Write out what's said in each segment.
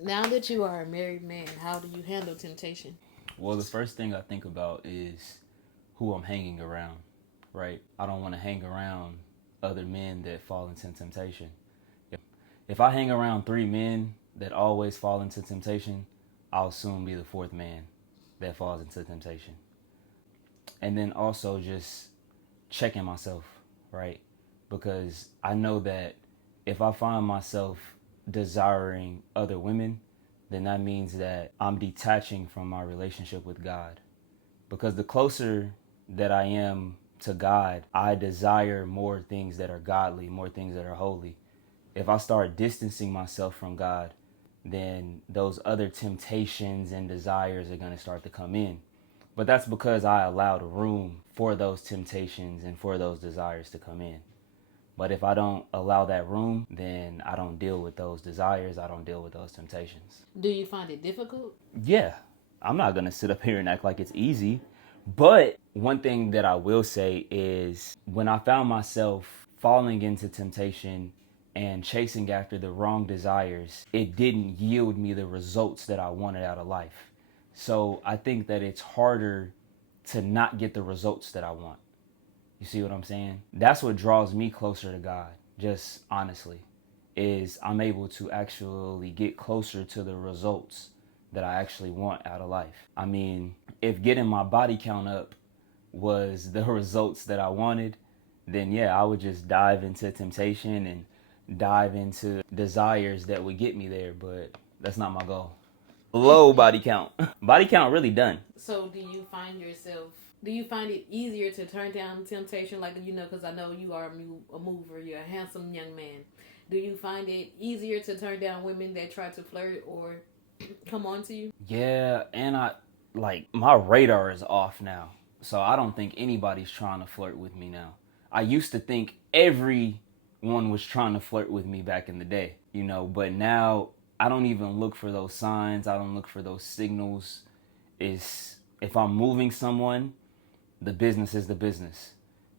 Now that you are a married man, how do you handle temptation? Well, the first thing I think about is who I'm hanging around, right? I don't want to hang around other men that fall into temptation. If I hang around three men that always fall into temptation, I'll soon be the fourth man that falls into temptation. And then also just checking myself, right? Because I know that if I find myself desiring other women, then that means that I'm detaching from my relationship with God. Because the closer that I am to God, I desire more things that are godly, more things that are holy. If I start distancing myself from God, then those other temptations and desires are going to start to come in. But that's because I allowed room for those temptations and for those desires to come in. But if I don't allow that room, then I don't deal with those desires. I don't deal with those temptations. Do you find it difficult? Yeah, I'm not going to sit up here and act like it's easy. But one thing that I will say is when I found myself falling into temptation and chasing after the wrong desires, it didn't yield me the results that I wanted out of life. So I think that it's harder to not get the results that I want. You see what I'm saying? That's what draws me closer to God, just honestly, is I'm able to actually get closer to the results that I actually want out of life. I mean, if getting my body count up was the results that I wanted, then yeah, I would just dive into temptation and dive into desires that would get me there, but that's not my goal. Low body count. Body count really done. So, do you find it easier to turn down temptation? Like, because I know you are a mover, you're a handsome young man. Do you find it easier to turn down women that try to flirt or come on to you? Yeah, and my radar is off now. So I don't think anybody's trying to flirt with me now. I used to think everyone was trying to flirt with me back in the day, but now I don't even look for those signs. I don't look for those signals. Is if I'm moving someone, the business is the business.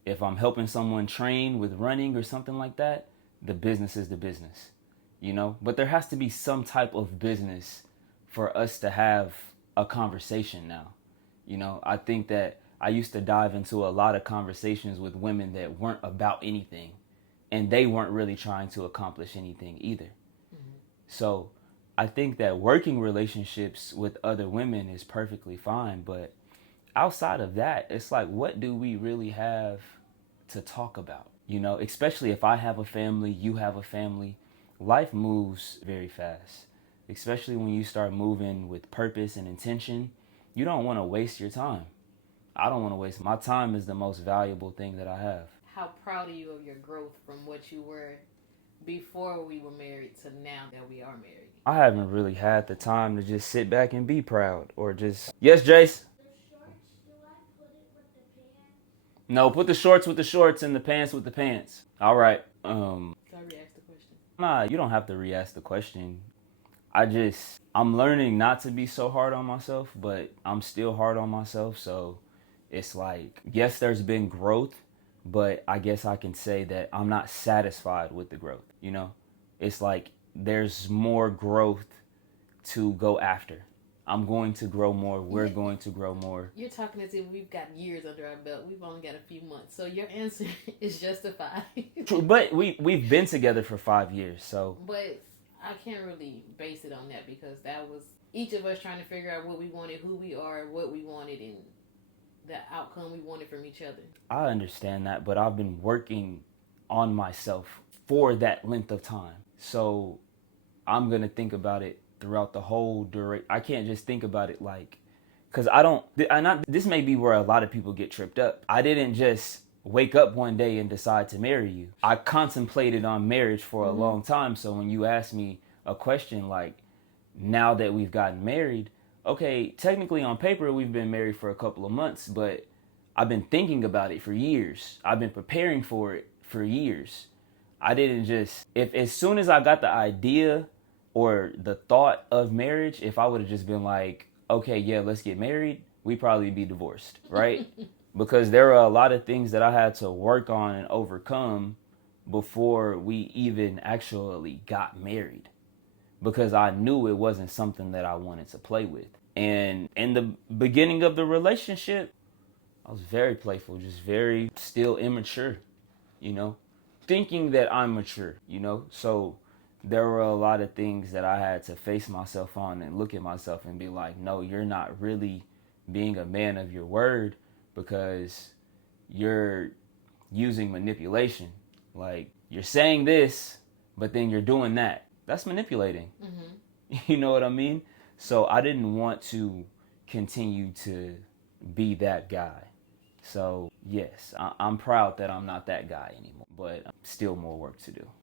If I'm helping someone train with running or something like that, the business is the business. But there has to be some type of business for us to have a conversation now. I think that I used to dive into a lot of conversations with women that weren't about anything, and they weren't really trying to accomplish anything either. Mm-hmm. So I think that working relationships with other women is perfectly fine, but outside of that, it's like, what do we really have to talk about? Especially if I have a family, you have a family, life moves very fast. Especially when you start moving with purpose and intention, you don't want to waste your time. I don't want to waste my time is the most valuable thing that I have. How proud are you of your growth from what you were before we were married to now that we are married? I haven't really had the time to just sit back and be proud or just yes, Jace. No, put the shorts with the shorts and the pants with the pants. All right. So I re-asked the question. Nah, you don't have to re-ask the question. I'm learning not to be so hard on myself, but I'm still hard on myself. So it's like, yes, there's been growth, but I guess I can say that I'm not satisfied with the growth. It's like there's more growth to go after. I'm going to grow more. We're going to grow more. You're talking as if we've got years under our belt. We've only got a few months. So your answer is justified. True, but we've been together for 5 years, so. But I can't really base it on that because that was each of us trying to figure out what we wanted, who we are, what we wanted, and the outcome we wanted from each other. I understand that, but I've been working on myself for that length of time. So I'm going to think about it throughout the whole duration. I can't just think about it like, because this may be where a lot of people get tripped up. I didn't just wake up one day and decide to marry you. I contemplated on marriage for a long time. So when you ask me a question like, now that we've gotten married, okay, technically on paper we've been married for a couple of months, but I've been thinking about it for years. I've been preparing for it for years. I didn't just, if as soon as I got the idea or the thought of marriage, if I would have just been like, okay, yeah, let's get married, we'd probably be divorced, right? Because there are a lot of things that I had to work on and overcome before we even actually got married. because I knew it wasn't something that I wanted to play with. And in the beginning of the relationship, I was very playful, just very still immature, you know, thinking that I'm mature, you know. So there were a lot of things that I had to face myself on and look at myself and be like, no, you're not really being a man of your word, because you're using manipulation. Like, you're saying this, but then you're doing that. That's manipulating. Mm-hmm. You know what I mean? So I didn't want to continue to be that guy. So yes, I'm proud that I'm not that guy anymore, but still more work to do.